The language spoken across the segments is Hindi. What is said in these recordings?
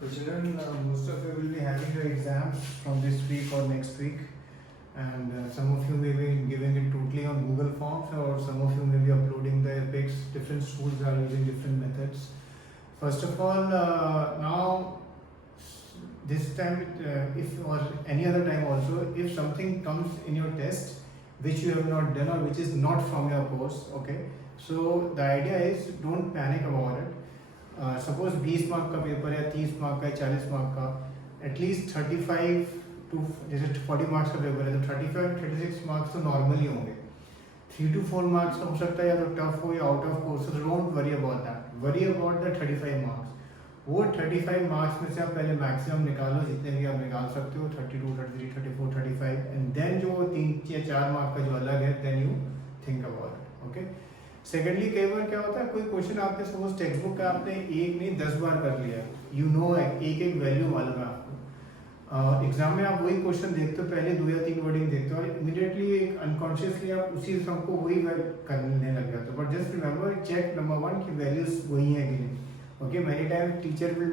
So children, most of you will be having your exams from this week or next week, and some of you may be giving it totally on Google Forms, or some of you may be uploading the epics. Different schools are using different methods. First of all, now this time, if or any other time also, if something comes in your test which you have not done or which is not from your course, okay. So the idea is don't panic about it. Suppose 20 mark का पेपर है, 30 मार्क का है, 40 मार्क का, एटलीस्ट 35 टू, जैसे 40 मार्क्स का पेपर है तो 35-36 मार्क्स तो नॉर्मली होंगे. 3 to 4 मार्क्स का हो सकता है या तो टफ हो या आउट ऑफ कोर्स. तो don't worry about that, worry about the 35 marks. वो 35 मार्क्स में से आप पहले मैक्सिमम निकालो जितने भी आप निकाल सकते हो, 32, 33, 34, 35, एंड देन जो 3 या 4 मार्क का जो अलग है, then you think about it. Okay. Secondly, कई बार क्या होता है, कोई क्वेश्चन आपने सपोज टेक्स्ट बुक का आपने एक नहीं 10 बार कर लिया, यू नो एक एक वैल्यू मालूम है आपको. एग्जाम में आप वही क्वेश्चन देखते हो, पहले 2 या 3 वर्डिंग देखते हो और इमीडिएटली अनकॉन्शियसली आप उसी सम को वही करने लग जाते हो. But just remember, check number 1 की वैल्यूज वही है कि नहीं. Okay. Many time teacher will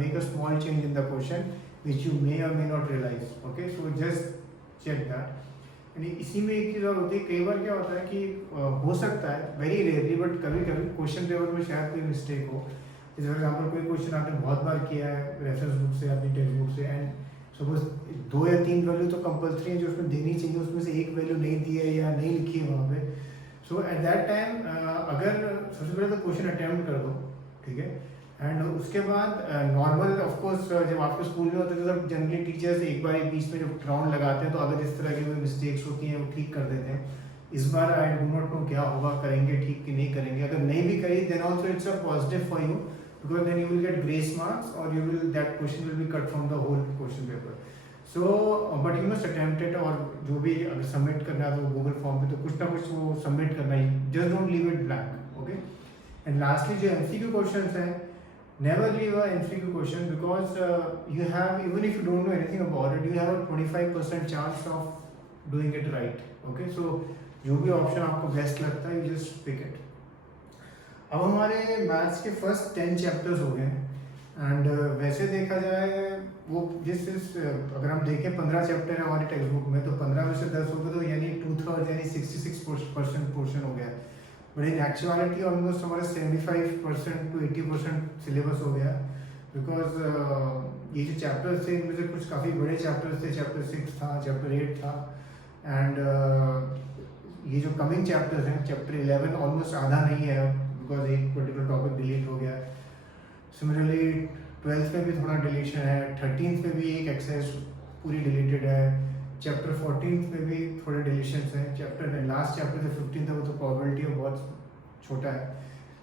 make a small change in the question which you may or may not realise. Okay. So just check that. इसी में एक चीज़ और होती है, कई बार क्या होता है कि हो सकता है, वेरी रेयरली बट कभी कभी क्वेश्चन पेपर में शायद कोई मिस्टेक हो. जैसे फॉर एग्जाम्पल कोई क्वेश्चन आपने बहुत बार किया है रेफरेंस बुक से, अपनी टेक्स्ट बुक से, एंड सपोज 2 या 3 वैल्यू तो कंपल्सरी है जो उसमें देनी चाहिए, उसमें से एक वैल्यू नहीं दी है या नहीं लिखी है वहाँ पे. सो एट दैट टाइम अगर सबसे पहले तो क्वेश्चन अटेम्प्ट कर दो, ठीक है. एंड उसके बाद नॉर्मल ऑफकोर्स जब आपके स्कूल में होते थे तब जनरली टीचर्स एक बार बीच में जब राउंड लगाते हैं तो अगर इस तरह की कोई मिस्टेक्स होती हैं वो ठीक कर देते हैं. इस बार आई डू नॉट नो क्या होगा, करेंगे ठीक कि नहीं करेंगे. अगर नहीं भी करी then also it's a positive for you, because then you will get grace marks और you will that question will be cut from the whole question paper. So but you must attempt it. और जो भी अगर सबमिट करना है तो गूगल फॉर्म पे तो कुछ ना कुछ वो सबमिट करना ही, just don't leave it blank. Okay. And lastly जो एमसीक्यू क्वेश्चंस हैं, never leave a MCQ question because you have, even if you don't know anything about it, you have a 25% chance of doing it right. Okay, so जो भी ऑप्शन आपको बेस्ट लगता है, you just pick it. अब हमारे मैथ्स के फर्स्ट 10 चैप्टर्स हो गए एंड वैसे देखा जाए वो अगर हम देखें 15 चैप्टर है हमारी टेक्स्ट बुक में, तो 15 में से 10 हो गए तो यानी 2/3 यानी 66% पोर्शन हो गया. बट इन एक्चुअलिटी ऑलमोस्ट हमारा 75% to 80% सिलेबस हो गया, बिकॉज ये जो चैप्टर्स थे इनमें से कुछ काफ़ी बड़े चैप्टर्स थे. चैप्टर 6 था, चैप्टर 8 था, एंड ये जो कमिंग चैप्टर्स हैं, चैप्टर 11 ऑलमोस्ट आधा नहीं है बिकॉज एक पर्टिकुलर टॉपिक डिलीट हो गया. सिमिलरली 12th में भी थोड़ा डिलीशन है, 13th में भी एक एक्सरसाइज पूरी डिलीटेड है, चैप्टर 14th में भी थोड़े डिलीशंस हैं. चैप्टर लास्ट चैप्टर जो 15th है वो तो प्रोबेबिलिटी बहुत छोटा है.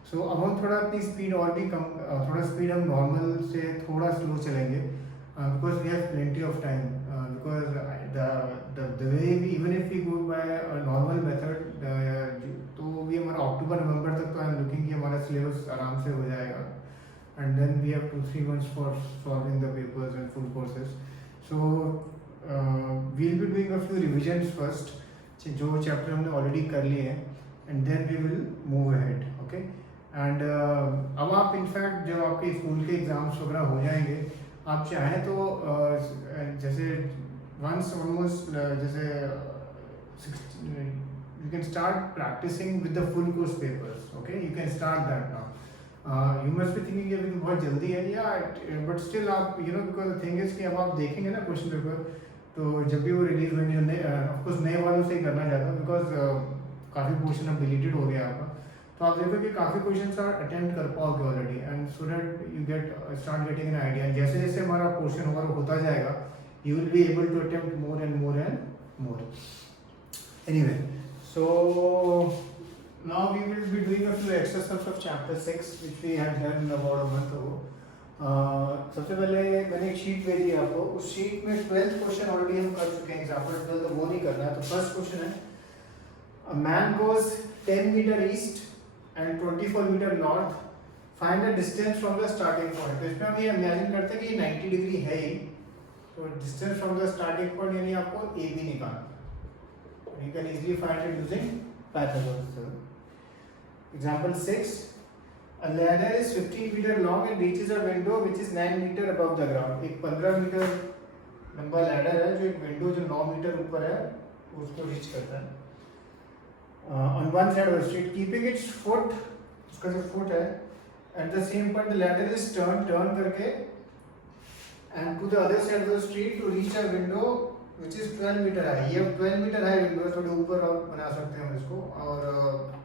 सो अब हम थोड़ा अपनी स्पीड और भी कम, थोड़ा स्पीड हम नॉर्मल से थोड़ा स्लो चलेंगे because we have plenty of time. Because the way we, even if we go by normal method, तो भी हमारा अक्टूबर नवंबर तक तो आई एम लुकिंग कि हमारा सिलेबस आराम से हो जाएगा. And then we have 2-3 months for solving the papers and full courses. So we'll be doing a few revisions first, जो चैप्टर हमने ऑलरेडी कर लिए हैं, and then we will move ahead. Okay. And अब आप इनफैक्ट जब आपके स्कूल के एग्जाम्स वगैरह हो जाएंगे, आप चाहें तो जैसे वंस ऑलमोस्ट जैसे you can start practising with the full course papers. Okay, you can start that now. You must be thinking अभी बहुत जल्दी है या, बट स्टिल आप you know, because the thing is कि अब आप देखेंगे ना क्वेश्चन पेपर, तो जब भी वो रिलीज होंगे, ऑफकोर्स नए वालों से ही करना चाहता हूँ बिकॉज काफ़ी पोर्शन अब डिलीटेड हो गया आपका. तो आप देखो कि काफ़ी क्वेश्चन आप अटेम्प्ट कर पाओगे already, and so that you start getting an idea. जैसे जैसे हमारा पोर्शन होता जाएगा, you will be able to attempt more and more and more. Anyway, so now we will be doing a few exercises of chapter 6 which we had done about a month ago. सबसे पहले मैंने एक शीट भेजी है आपको, उस शीट में 12th क्वेश्चन ऑलरेडी हम कर चुके हैं. एग्जाम्पल 12 तो वो नहीं करना है. तो फर्स्ट क्वेश्चन है, a man goes 10 meter east and 24 meter north, find the distance from the starting point. तो इसमें हम ये इमेजिन करते हैं कि 90 डिग्री है ही, तो distance from the starting point यानी आपको ए बी निकालना. You can easily find it using Pythagoras theorem. Example 6, A ladder is 15 meter long and reaches a window which is 9 meter above the ground. एक 15 मीटर लंबा लैडर है जो एक विंडो जो 9 मीटर ऊपर है उसको रीच करता है. On one side of the street, keeping its foot, उसका जो foot है, at the same point the ladder is turn करके, and to the other side of the street to reach a window which is 12 meter high. ये 12 meter high window है, थोड़े ऊपर और बना सकते हैं हम इसको, और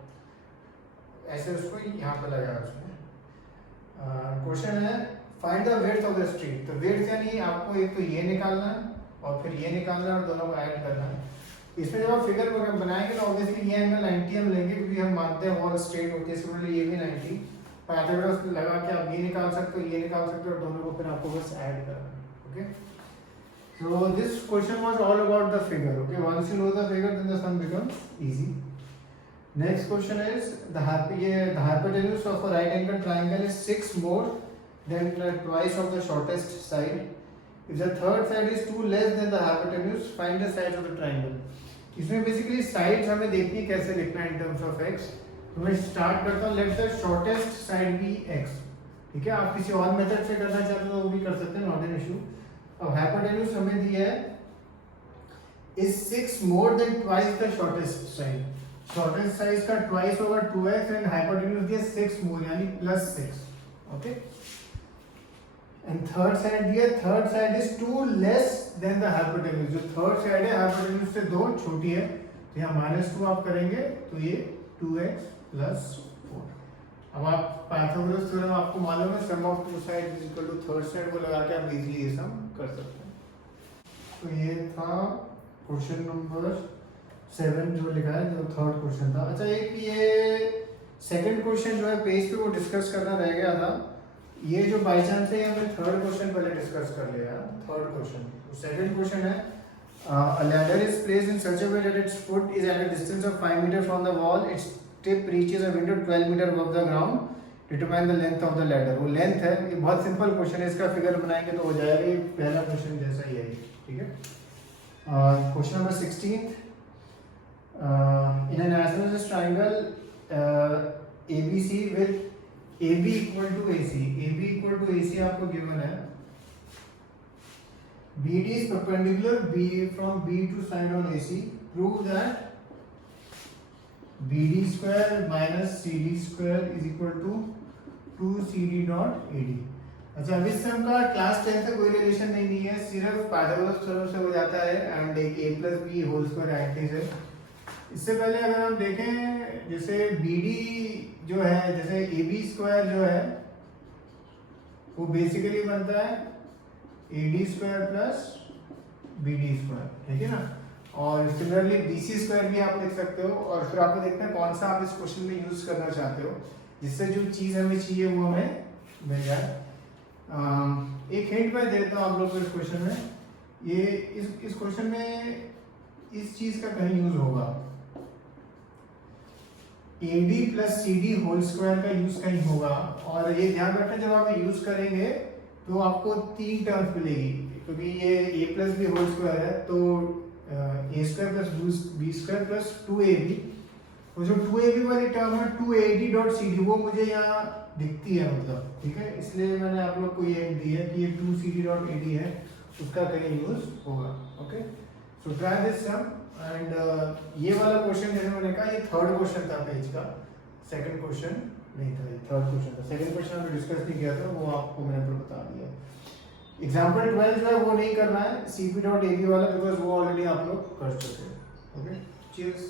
ऐसे उसको यहाँ पे लगाया उसमें. क्वेश्चन है find the width of the street. तो विड्थ यानी आपको एक तो ये निकालना है और फिर ये निकालना है और दोनों को ऐड करना है. इसमें जब आप फिगर बनाएंगे तो ऑब्वियसली ये एंगल 90 हम लेंगे क्योंकि हम मानते हैं वॉल स्ट्रेट होती है, सिमिलरली ये भी 90. पाइथागोरस लगा के आप ये निकाल सकते हो, ये निकाल सकते हो, और दोनों को फिर आपको बस ऐड करना है. Okay, so this question was all about the figure. Okay, once you know the figure then the sum becomes easy. Next question is the hypotenuse of a right angle triangle is 6 more than twice of the shortest side. If the third side is 2 less than the hypotenuse, find the sides of the triangle. इसमें बेसिकली साइड्स हमें देखनी है कैसे लिखना है इन टर्म्स ऑफ एक्स. तो मैं स्टार्ट करता हूँ, let the shortest side be x. ठीक है, आप किसी और मेथड से करना चाहते हो तो वो भी कर सकते हैं, नॉट एन इशू. अब हाइपोटेन्यूज हमें दिया है is 6 more than twice the shortest side. Shortest side का ट्वाइस होगा 2x एंड हाइपोटेन्यूज दिया 6 मोर यानी +6. ओके, एंड थर्ड साइड दिया, third side is 2 less than the hypotenuse. जो थर्ड साइड है हाइपोटेन्यूज से 2 छोटी है, तो यहाँ -2 आप करेंगे तो ये 2x + 4. अब आप पाइथागोरस थ्योरम आपको मालूम है, sum of two side is equal to third side को लगा के आप इजीली ये सम कर सकते हैं. तो ये था क्वेश्चन नंबर 7 जो लिखा है, जो थर्ड क्वेश्चन था. अच्छा, एक ये सेकंड क्वेश्चन जो है पेज पे वो डिस्कस करना रह गया था. ये जो बाय चांस है हमने थर्ड क्वेश्चन पहले डिस्कस कर लिया. थर्ड क्वेश्चन, सेकंड क्वेश्चन है a ladder is placed in such a way that its foot is at a distance of 5 meter from the wall. Its tip reaches a window 12 meter above the ground. Determine the length of the ladder. वो लेंथ है, ये बहुत सिंपल क्वेश्चन है, इसका फिगर बनाएंगे तो हो जाएगा. ये पहला क्वेश्चन जैसा ही है. ठीक है, question number 16. In an isosceles triangle ABC with AB equal to AC. AB equal to AC आपको गिवन है. BD is perpendicular B from B to side on AC. Prove that BD square minus CD square is equal to 2CD dot AD. अच्छा, अब इस सम का क्लास 10 से कोई रिलेशन नहीं है, सिर्फ पाइथागोरस थ्योरम से हो जाता है एंड एक a plus b whole square एंटी से. इससे पहले अगर हम देखें, जैसे BD जो है, जैसे AB स्क्वायर जो है वो बेसिकली बनता है AD square plus BD square. ठीक है ना, और सिमिलरली BC स्क्वायर भी आप लिख सकते हो. और फिर आपको देखते हैं कौन सा आप इस क्वेश्चन में यूज करना चाहते हो जिससे जो चीज हमें चाहिए वो हमें मिल जाए. एक हिंट मैं देता हूँ आप लोग को इस क्वेश्चन में. ये इस क्वेश्चन में इस चीज का कहीं यूज होगा. AD plus CD whole square का यूज कहीं होगा, और ये ध्यान रखना जब आप यूज करेंगे तो आपको 3 टर्म्स मिलेगी, क्योंकि ये a plus b whole square है. तो a square plus b square plus 2ab, वो जो 2ab वाली टर्म है 2ad डॉट cd वो मुझे यहाँ दिखती है, मतलब. ठीक है, इसलिए मैंने आप लोग को ये हिंट दी है कि ये 2cd डॉट ad है, उसका कहीं यूज होगा. Okay, so try this sum. And ये वाला क्वेश्चन जैसे मैंने कहा ये थर्ड क्वेश्चन था पेज का, सेकंड क्वेश्चन नहीं था, ये थर्ड क्वेश्चन था. सेकंड क्वेश्चन हमने डिस्कस नहीं किया था, वो आपको मैंने बता दिया. एग्जांपल 12 जो है वो नहीं करना है CP डॉट AB वाला, बिकॉज वो ऑलरेडी आप लोग कर चुके हैं. Okay, cheers.